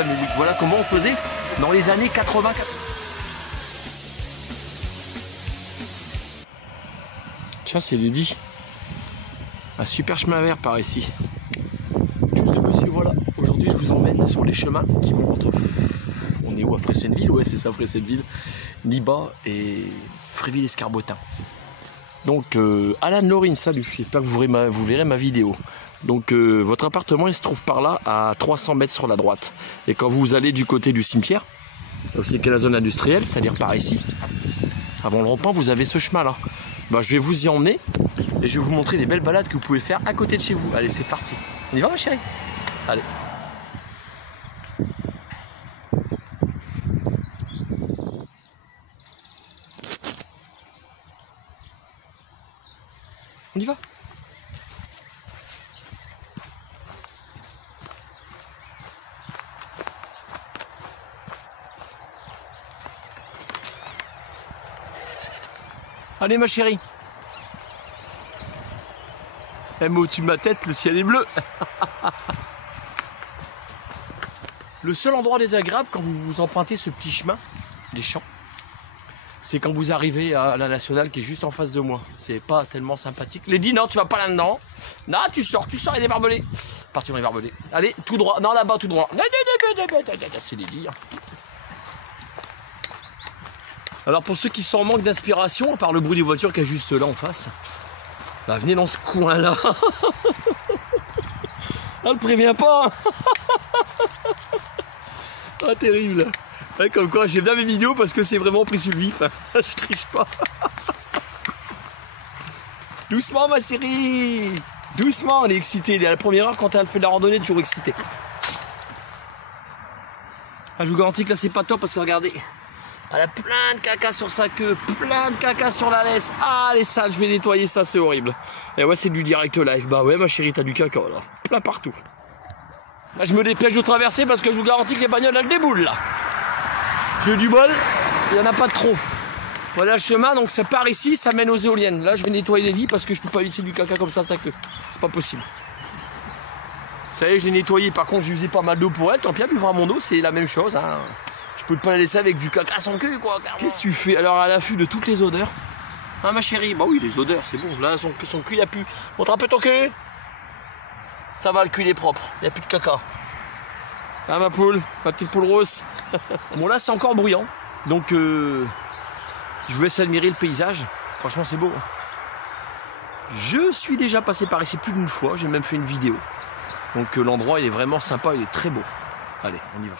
la musique. Voilà comment on faisait dans les années 80. Tiens, c'est Lady. Un super chemin vert par ici. Juste ici, voilà. Aujourd'hui, je vous emmène sur les chemins qui vont entre... On est où, à Fressenville? Ouais, c'est ça, Fressenville. Niba et Fréville-Escarbotin. Donc, Alan Laurine, salut. J'espère que vous verrez ma vidéo. Donc, votre appartement, il se trouve par là, à 300 mètres sur la droite. Et quand vous allez du côté du cimetière, c'est la zone industrielle, c'est-à-dire par ici, avant le rond-point, vous avez ce chemin-là. Ben, je vais vous y emmener et je vais vous montrer des belles balades que vous pouvez faire à côté de chez vous. Allez, c'est parti. On y va, ma chérie? Allez. On y va. Allez ma chérie. Elle met au-dessus de ma tête, le ciel est bleu. Le seul endroit désagréable quand vous empruntez ce petit chemin, les champs, c'est quand vous arrivez à la nationale qui est juste en face de moi. C'est pas tellement sympathique. Lady, non, tu vas pas là-dedans. Non, tu sors, il y a des barbelés. Parti dans les barbelés. Allez, tout droit. Non, là-bas, tout droit. C'est Lady. Alors pour ceux qui sont en manque d'inspiration, par le bruit des voitures qui est juste là en face, bah venez dans ce coin-là. Ah, ne préviens pas. Ah, terrible. Ouais, comme quoi, j'aime bien mes vidéos parce que c'est vraiment pris sur le vif. Je triche pas. Doucement, ma chérie. Doucement, on est excité. À la première heure, quand elle fait de la randonnée, toujours excité. Ah, je vous garantis que là, c'est pas top parce que regardez. Elle a plein de caca sur sa queue, plein de caca sur la laisse. Ah, les sales, je vais nettoyer ça, c'est horrible. Et ouais, c'est du direct live. Bah ouais, ma chérie, t'as du caca, là. Plein partout. Là, je me dépêche de traverser parce que je vous garantis que les bagnoles, elles déboulent, là. J'ai eu du bol, il n'y en a pas trop. Voilà le chemin, donc ça part ici, ça mène aux éoliennes. Là, je vais nettoyer les lits parce que je peux pas laisser du caca comme ça à sa queue. C'est pas possible. Ça y est, je l'ai nettoyé. Par contre, j'ai usé pas mal d'eau pour elle. Tant pis, elle buvera mon eau, c'est la même chose, hein. Je peux pas la laisser avec du caca à son cul, quoi. Qu'est-ce que tu fais? Alors, à l'affût de toutes les odeurs. Hein, ma chérie? Bah oui, les odeurs, c'est bon. Là, son cul, il a plus. Montre un peu ton cul. Ça va, le cul, il est propre. Il n'y a plus de caca. Ah, ma poule, ma petite poule rose. Bon, là, c'est encore bruyant. Donc, je vous laisse admirer le paysage. Franchement, c'est beau. Je suis déjà passé par ici plus d'une fois. J'ai même fait une vidéo. Donc, l'endroit, il est vraiment sympa. Il est très beau. Allez, on y va.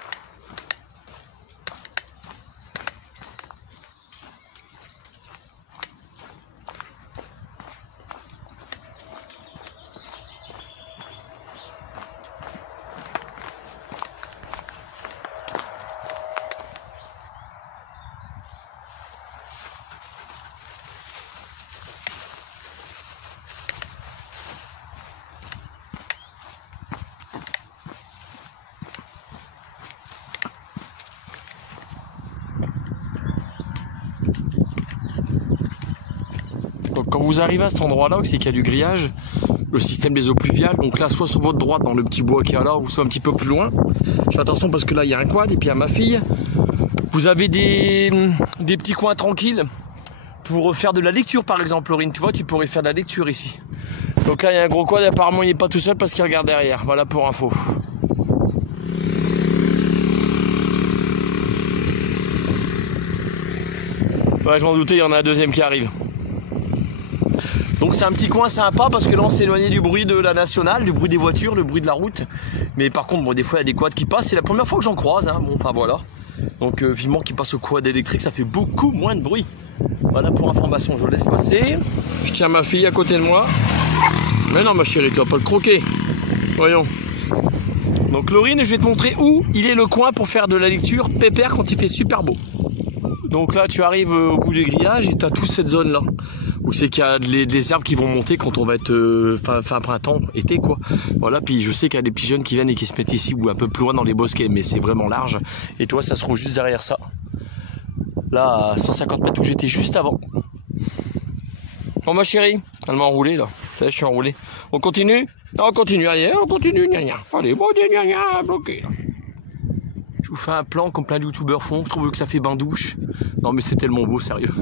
Donc quand vous arrivez à cet endroit-là, c'est qu'il y a du grillage, le système des eaux pluviales, donc là soit sur votre droite dans le petit bois qui est là, ou soit un petit peu plus loin. Je fais attention parce que là il y a un quad et puis il y a ma fille. Vous avez des petits coins tranquilles pour faire de la lecture par exemple, Laurine, tu vois, tu pourrais faire de la lecture ici. Donc là il y a un gros quad et apparemment il n'est pas tout seul parce qu'il regarde derrière, voilà pour info. Ouais, je m'en doutais, il y en a un deuxième qui arrive. Donc c'est un petit coin sympa parce que là on s'est éloigné du bruit de la nationale, du bruit des voitures, le bruit de la route. Mais par contre, bon, des fois il y a des quads qui passent, c'est la première fois que j'en croise, hein. Bon, enfin voilà. Donc vivement qu'il passe au quad électrique, ça fait beaucoup moins de bruit. Voilà pour information, je vous laisse passer. Je tiens ma fille à côté de moi. Mais non ma chérie, tu vas pas le croquer. Voyons. Donc Laurine, je vais te montrer où il est le coin pour faire de la lecture pépère quand il fait super beau. Donc là tu arrives au bout du grillage et tu as toute cette zone là. Où c'est qu'il y a des herbes qui vont monter quand on va être fin printemps, été quoi. Voilà, puis je sais qu'il y a des petits jeunes qui viennent et qui se mettent ici ou un peu plus loin dans les bosquets, mais c'est vraiment large. Et toi ça se trouve juste derrière ça. Là à 150 mètres où j'étais juste avant. Bon ma chérie, elle m'a enroulé là. Ça y est, je suis enroulé. On continue? On continue, allez, on continue, gna gna. Allez, bon, gna gna, bloqué là. Je vous fais un plan comme plein de youtubeurs font. Je trouve que ça fait bain douche. Non mais c'est tellement beau, sérieux.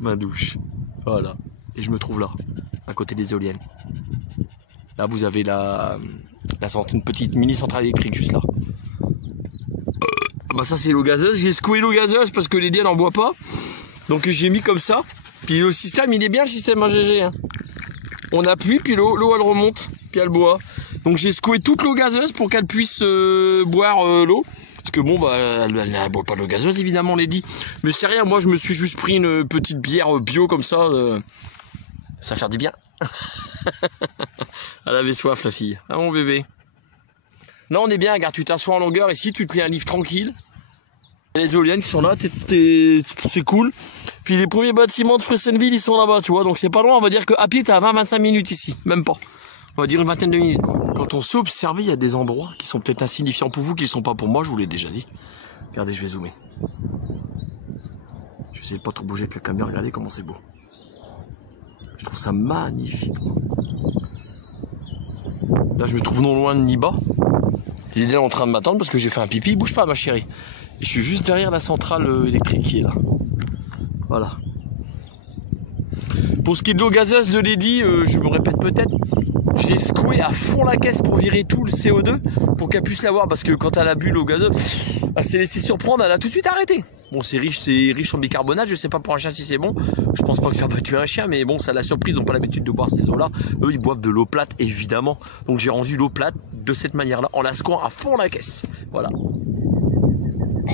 Bain douche. Voilà. Et je me trouve là, à côté des éoliennes. Là vous avez une petite mini centrale électrique juste là. Bah ça c'est l'eau gazeuse. J'ai secoué l'eau gazeuse parce que les diens n'en boit pas. Donc j'ai mis comme ça. Puis le système, il est bien le système GG. Hein. On appuie, puis l'eau elle remonte, puis elle boit. Donc j'ai secoué toute l'eau gazeuse pour qu'elle puisse boire l'eau. Parce que bon, bah, elle ne boit pas l'eau gazeuse, évidemment, on l'a dit. Mais c'est rien, moi je me suis juste pris une petite bière bio comme ça. Ça fait du bien. Elle avait soif, la fille. Ah mon bébé. Là on est bien, regarde, tu t'assois en longueur ici, tu te lis un livre tranquille. Les éoliennes qui sont là, c'est cool. Puis les premiers bâtiments de Fressenville, ils sont là-bas, tu vois. Donc c'est pas loin, on va dire qu'à pied, t'es à 20-25 minutes ici. Même pas. On va dire une vingtaine de minutes. Quand on sait observer, il y a des endroits qui sont peut-être insignifiants pour vous, qui ne sont pas pour moi, je vous l'ai déjà dit. Regardez, je vais zoomer. Je vais essayer de pas trop bouger avec la caméra, regardez comment c'est beau. Je trouve ça magnifique. Là, je me trouve non loin de Niba. Il est en train de m'attendre parce que j'ai fait un pipi. Bouge pas, ma chérie. Et je suis juste derrière la centrale électrique qui est là. Voilà. Pour ce qui est de l'eau gazeuse de Lady, je me répète peut-être, j'ai secoué à fond la caisse pour virer tout le CO2 pour qu'elle puisse l'avoir parce que quand elle a bu l'eau gazeuse, elle s'est laissée surprendre, elle a tout de suite arrêté. Bon, c'est riche en bicarbonate, je sais pas pour un chien si c'est bon, je pense pas que ça peut tuer un chien, mais bon, ça l'a surpris, ils n'ont pas l'habitude de boire ces eaux-là. Eux, ils boivent de l'eau plate, évidemment. Donc j'ai rendu l'eau plate de cette manière-là, en la secouant à fond la caisse. Voilà.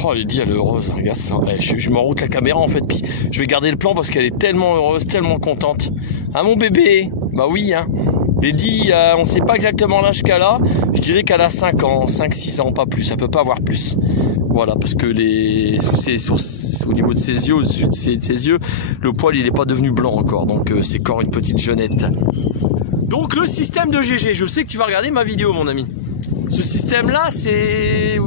Oh, Lady, elle est heureuse, regarde ça. Je m'enroute la caméra en fait, puis je vais garder le plan parce qu'elle est tellement heureuse, tellement contente. Ah mon bébé, bah oui, hein. Lady, on ne sait pas exactement l'âge qu'elle a. Je dirais qu'elle a 5 ans, 5-6 ans, pas plus. Elle peut pas avoir plus. Voilà, parce que au niveau de ses yeux, au-dessus de ses yeux, le poil il n'est pas devenu blanc encore. Donc c'est encore une petite jeunette. Donc le système de GG, je sais que tu vas regarder ma vidéo, mon ami. Ce système-là, c'est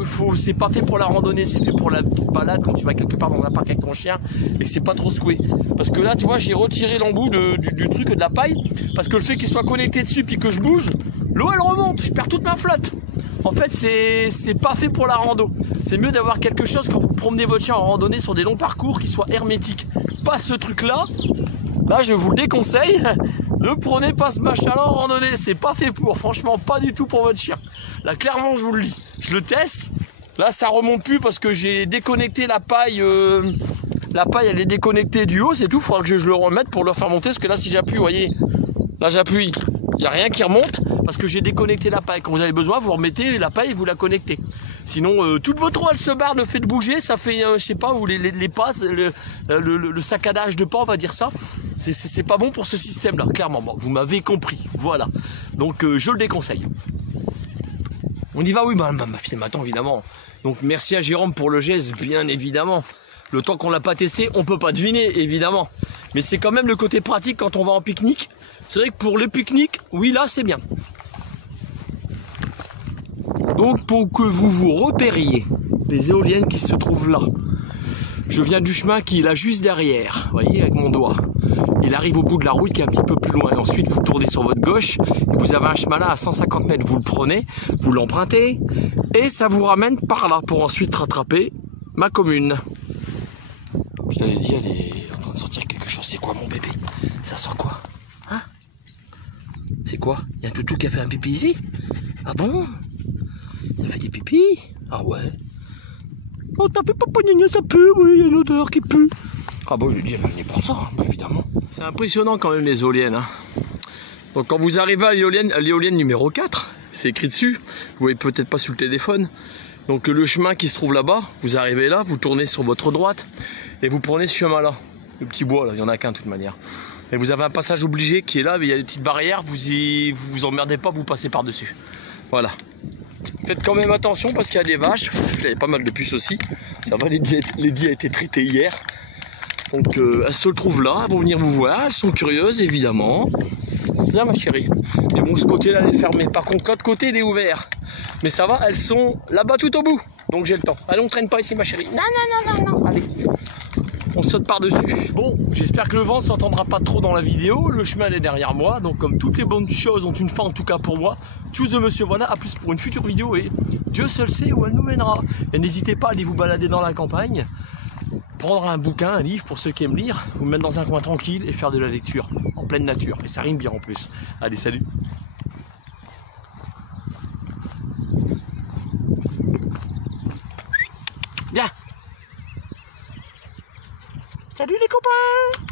pas fait pour la randonnée, c'est fait pour la petite balade quand tu vas quelque part dans un parc avec ton chien et que c'est pas trop secoué. Parce que là, tu vois, j'ai retiré l'embout du truc de la paille parce que le fait qu'il soit connecté dessus puis que je bouge, l'eau elle remonte, je perds toute ma flotte. En fait, c'est pas fait pour la rando. C'est mieux d'avoir quelque chose quand vous promenez votre chien en randonnée sur des longs parcours qui soit hermétique. Pas ce truc-là. Là, je vous le déconseille. Ne prenez pas ce machin-là en randonnée. C'est pas fait pour. Franchement, pas du tout pour votre chien. Là, clairement, je vous le dis. Je le teste. Là, ça remonte plus parce que j'ai déconnecté la paille. La paille, elle est déconnectée du haut. C'est tout. Il faudra que je le remette pour le faire monter. Parce que là, si j'appuie, vous voyez, là, j'appuie. Il n'y a rien qui remonte parce que j'ai déconnecté la paille. Quand vous avez besoin, vous remettez la paille et vous la connectez. Sinon, toute votre eau, elle se barre, le fait de bouger, ça fait, je sais pas, ou les pas, le saccadage de pas, on va dire ça. C'est pas bon pour ce système-là, clairement. Bon, vous m'avez compris, voilà. Donc, je le déconseille. On y va, oui, ma fille m'attend, évidemment. Donc, merci à Jérôme pour le geste, bien évidemment. Le temps qu'on l'a pas testé, on peut pas deviner, évidemment. Mais c'est quand même le côté pratique quand on va en pique-nique. C'est vrai que pour le pique-nique, oui, là, c'est bien. Donc, pour que vous vous repériez les éoliennes qui se trouvent là, je viens du chemin qui est là juste derrière, vous voyez, avec mon doigt. Il arrive au bout de la route qui est un petit peu plus loin. Et ensuite, vous tournez sur votre gauche et vous avez un chemin là à 150 mètres. Vous le prenez, vous l'empruntez et ça vous ramène par là pour ensuite rattraper ma commune. Putain, j'ai dit, elle est en train de sortir quelque chose. C'est quoi, mon bébé? Ça sort quoi? Hein? C'est quoi? Il y a un toutou qui a fait un pipi ici? Ah bon? Il a fait des pipis? Ah ouais. Oh, t'as fait papa gna ça pue, oui, il y a une odeur qui pue. Ah bon, je lui dis, elle est venue pour ça, bah, évidemment. C'est impressionnant quand même les éoliennes. Hein. Donc quand vous arrivez à l'éolienne numéro 4, c'est écrit dessus, vous voyez peut-être pas sur le téléphone. Donc le chemin qui se trouve là-bas, vous arrivez là, vous tournez sur votre droite et vous prenez ce chemin-là. Le petit bois, là, il n'y en a qu'un de toute manière. Et vous avez un passage obligé qui est là, mais il y a des petites barrières, vous emmerdez pas, vous passez par-dessus. Voilà. Faites quand même attention parce qu'il y a des vaches. Il y avait pas mal de puces aussi. Ça va, Lady a été traitée hier. Donc elles se trouvent là, elles vont venir vous voir. Elles sont curieuses évidemment. Viens ma chérie. Et bon, ce côté-là elle est fermé. Par contre, l'autre côté il est ouvert. Mais ça va, elles sont là-bas tout au bout. Donc j'ai le temps. Allez, on traîne pas ici ma chérie. Non, non, non, non, non. Allez. on saute par-dessus. Bon, j'espère que le vent ne s'entendra pas trop dans la vidéo. Le chemin est derrière moi, donc comme toutes les bonnes choses ont une fin, en tout cas pour moi. Choose the Monsieur Voilà, à plus pour une future vidéo et Dieu seul sait où elle nous mènera. Et n'hésitez pas à aller vous balader dans la campagne, prendre un bouquin, un livre pour ceux qui aiment lire, vous mettre dans un coin tranquille et faire de la lecture en pleine nature. Et ça rime bien en plus. Allez, salut! Bien! Salut les copains!